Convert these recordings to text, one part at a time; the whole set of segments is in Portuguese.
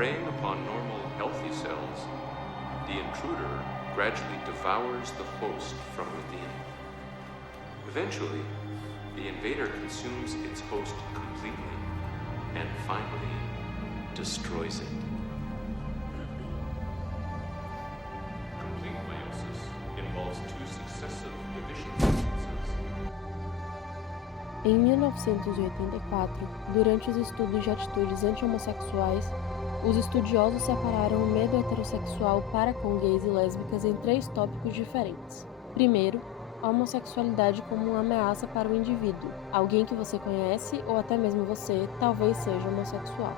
preying upon normal, healthy cells, the intruder gradually devours the host from within. Eventually, the invader consumes its host completely and finally destroys it. Complete meiosis involves two successive division sequences. Em 1984, durante os estudos de atitudes anti-homossexuais, os estudiosos separaram o medo heterossexual para com gays e lésbicas em 3 tópicos diferentes. Primeiro, a homossexualidade como uma ameaça para o indivíduo, alguém que você conhece ou até mesmo você talvez seja homossexual.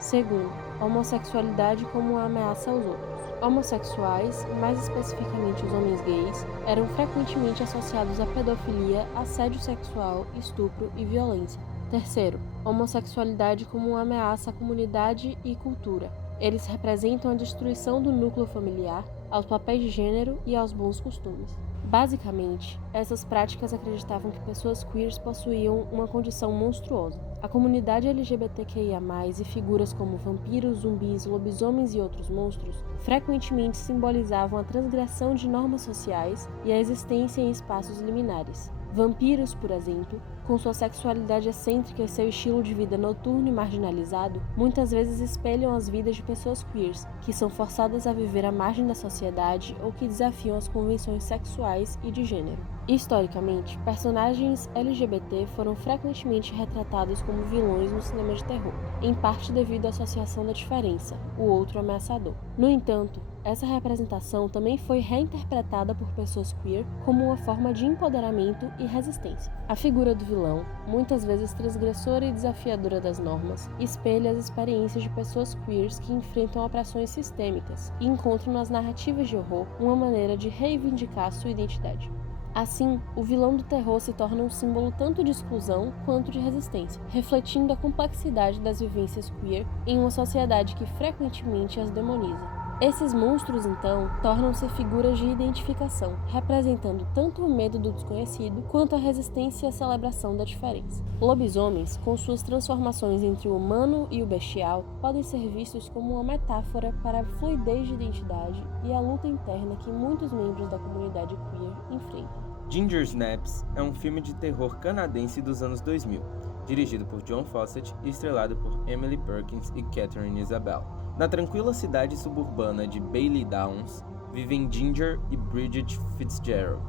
Segundo, a homossexualidade como uma ameaça aos outros. Homossexuais, mais especificamente os homens gays, eram frequentemente associados à pedofilia, assédio sexual, estupro e violência. Terceiro, homossexualidade como uma ameaça à comunidade e cultura. Eles representam a destruição do núcleo familiar, aos papéis de gênero e aos bons costumes. Basicamente, essas práticas acreditavam que pessoas queers possuíam uma condição monstruosa. A comunidade LGBTQIA+, e figuras como vampiros, zumbis, lobisomens e outros monstros, frequentemente simbolizavam a transgressão de normas sociais e a existência em espaços liminares. Vampiros, por exemplo, com sua sexualidade excêntrica e seu estilo de vida noturno e marginalizado, muitas vezes espelham as vidas de pessoas queers, que são forçadas a viver à margem da sociedade ou que desafiam as convenções sexuais e de gênero. Historicamente, personagens LGBT foram frequentemente retratados como vilões no cinema de terror, em parte devido à associação da diferença, o outro ameaçador. No entanto, essa representação também foi reinterpretada por pessoas queer como uma forma de empoderamento e resistência. A figura do vilão, muitas vezes transgressora e desafiadora das normas, espelha as experiências de pessoas queers que enfrentam opressões sistêmicas e encontram nas narrativas de horror uma maneira de reivindicar sua identidade. Assim, o vilão do terror se torna um símbolo tanto de exclusão quanto de resistência, refletindo a complexidade das vivências queer em uma sociedade que frequentemente as demoniza. Esses monstros, então, tornam-se figuras de identificação, representando tanto o medo do desconhecido quanto a resistência e a celebração da diferença. Lobisomens, com suas transformações entre o humano e o bestial, podem ser vistos como uma metáfora para a fluidez de identidade e a luta interna que muitos membros da comunidade queer enfrentam. Ginger Snaps é um filme de terror canadense dos anos 2000, dirigido por John Fawcett e estrelado por Emily Perkins e Catherine Isabelle. Na tranquila cidade suburbana de Bailey Downs, vivem Ginger e Bridget Fitzgerald,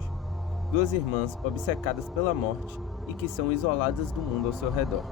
2 irmãs obcecadas pela morte e que são isoladas do mundo ao seu redor.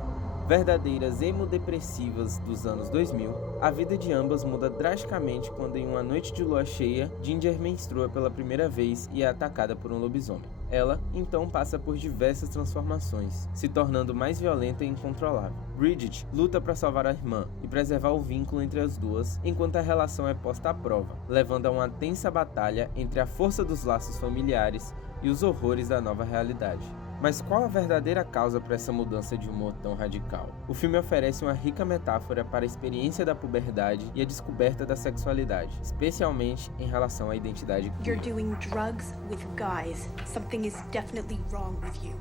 Verdadeiras emo-depressivas dos anos 2000, a vida de ambas muda drasticamente quando em uma noite de lua cheia, Ginger menstrua pela primeira vez e é atacada por um lobisomem. Ela, então, passa por diversas transformações, se tornando mais violenta e incontrolável. Bridget luta para salvar a irmã e preservar o vínculo entre as duas, enquanto a relação é posta à prova, levando a uma tensa batalha entre a força dos laços familiares e os horrores da nova realidade. Mas qual a verdadeira causa para essa mudança de humor tão radical? O filme oferece uma rica metáfora para a experiência da puberdade e a descoberta da sexualidade, especialmente em relação à identidade queer. You're doing drugs with guys. Something is definitely wrong with you.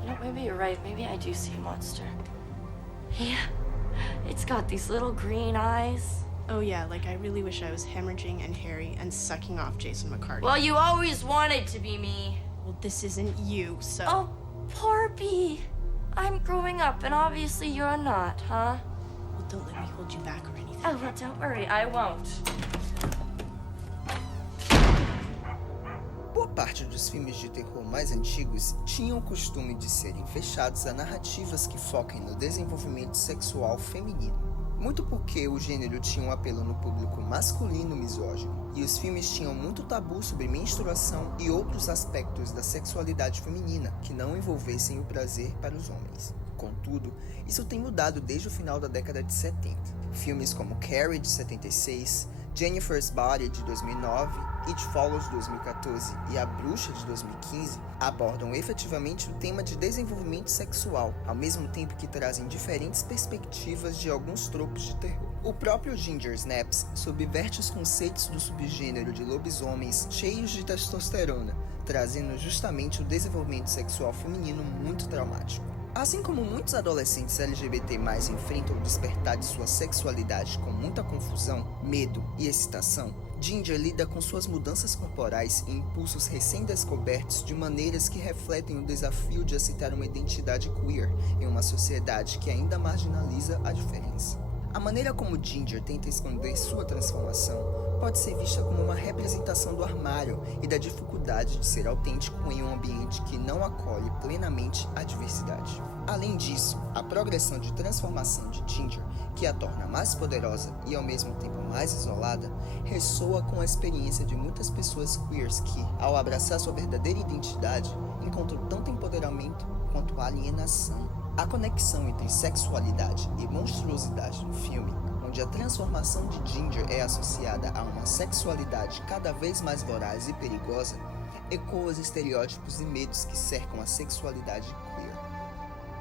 You know, maybe you're right. Maybe I do see a monster. Yeah, it's got these little green eyes. Oh yeah, like I really wish I was hemorrhaging and hairy and sucking off Jason McCarty. Well, you always wanted to be me. Well, this isn't you, so... Oh, poor Bee. I'm growing up, and obviously you're not, huh? Well, don't let me hold you back or anything. Oh, well, don't worry, I won't. Boa parte dos filmes de terror mais antigos tinham o costume de serem fechados a narrativas que foquem no desenvolvimento sexual feminino. Muito porque o gênero tinha um apelo no público masculino misógino, e os filmes tinham muito tabu sobre menstruação e outros aspectos da sexualidade feminina que não envolvessem o prazer para os homens. Contudo, isso tem mudado desde o final da década de 70. Filmes como Carrie, de 76, Jennifer's Body, de 2009, It Follows, de 2014 e A Bruxa, de 2015, abordam efetivamente o tema de desenvolvimento sexual, ao mesmo tempo que trazem diferentes perspectivas de alguns tropos de terror. O próprio Ginger Snaps subverte os conceitos do subgênero de lobisomens cheios de testosterona, trazendo justamente o desenvolvimento sexual feminino muito traumático. Assim como muitos adolescentes LGBT+ enfrentam o despertar de sua sexualidade com muita confusão, medo e excitação, Ginger lida com suas mudanças corporais e impulsos recém-descobertos de maneiras que refletem o desafio de aceitar uma identidade queer em uma sociedade que ainda marginaliza a diferença. A maneira como Ginger tenta esconder sua transformação pode ser vista como uma representação do armário e da dificuldade de ser autêntico em um ambiente que não acolhe plenamente a diversidade. Além disso, a progressão de transformação de Ginger, que a torna mais poderosa e ao mesmo tempo mais isolada, ressoa com a experiência de muitas pessoas queers que, ao abraçar sua verdadeira identidade, encontram tanto empoderamento quanto alienação. A conexão entre sexualidade e monstruosidade no filme, onde a transformação de Ginger é associada a uma sexualidade cada vez mais voraz e perigosa, ecoa os estereótipos e medos que cercam a sexualidade queer.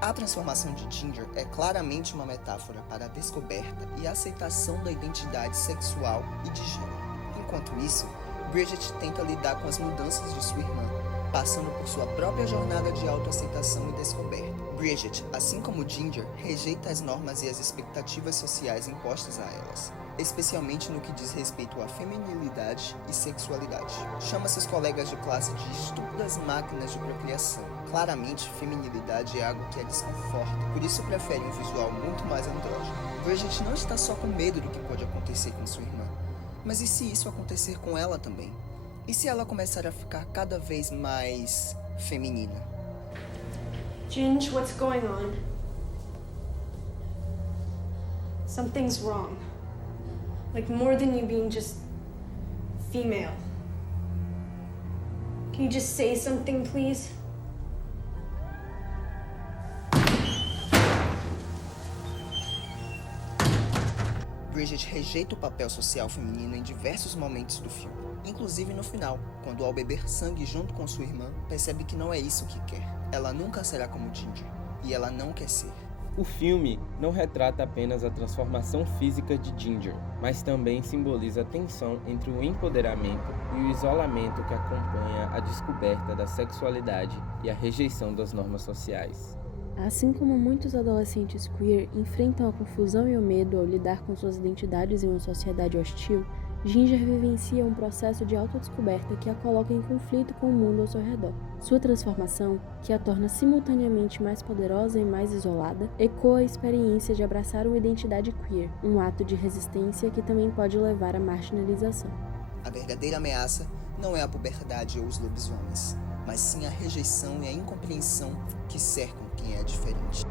A transformação de Ginger é claramente uma metáfora para a descoberta e a aceitação da identidade sexual e de gênero. Enquanto isso, Bridget tenta lidar com as mudanças de sua irmã, passando por sua própria jornada de autoaceitação e descoberta. Bridget, assim como Ginger, rejeita as normas e as expectativas sociais impostas a elas, especialmente no que diz respeito à feminilidade e sexualidade. Chama seus colegas de classe de estúpidas máquinas de procriação. Claramente, feminilidade é algo que a desconforta, por isso prefere um visual muito mais andrógeno. Bridget não está só com medo do que pode acontecer com sua irmã, mas e se isso acontecer com ela também? E se ela começar a ficar cada vez mais feminina? Ginge, what's going on? Something's wrong. Like more than you being just female. Can you just say something, please? Bridget rejeita o papel social feminino em diversos momentos do filme, inclusive no final, quando ao beber sangue junto com sua irmã, percebe que não é isso que quer. Ela nunca será como Ginger, e ela não quer ser. O filme não retrata apenas a transformação física de Ginger, mas também simboliza a tensão entre o empoderamento e o isolamento que acompanha a descoberta da sexualidade e a rejeição das normas sociais. Assim como muitos adolescentes queer enfrentam a confusão e o medo ao lidar com suas identidades em uma sociedade hostil, Ginger vivencia um processo de autodescoberta que a coloca em conflito com o mundo ao seu redor. Sua transformação, que a torna simultaneamente mais poderosa e mais isolada, ecoa a experiência de abraçar uma identidade queer, um ato de resistência que também pode levar à marginalização. A verdadeira ameaça não é a puberdade ou os lobisomens, mas sim a rejeição e a incompreensão que cercam quem é diferente.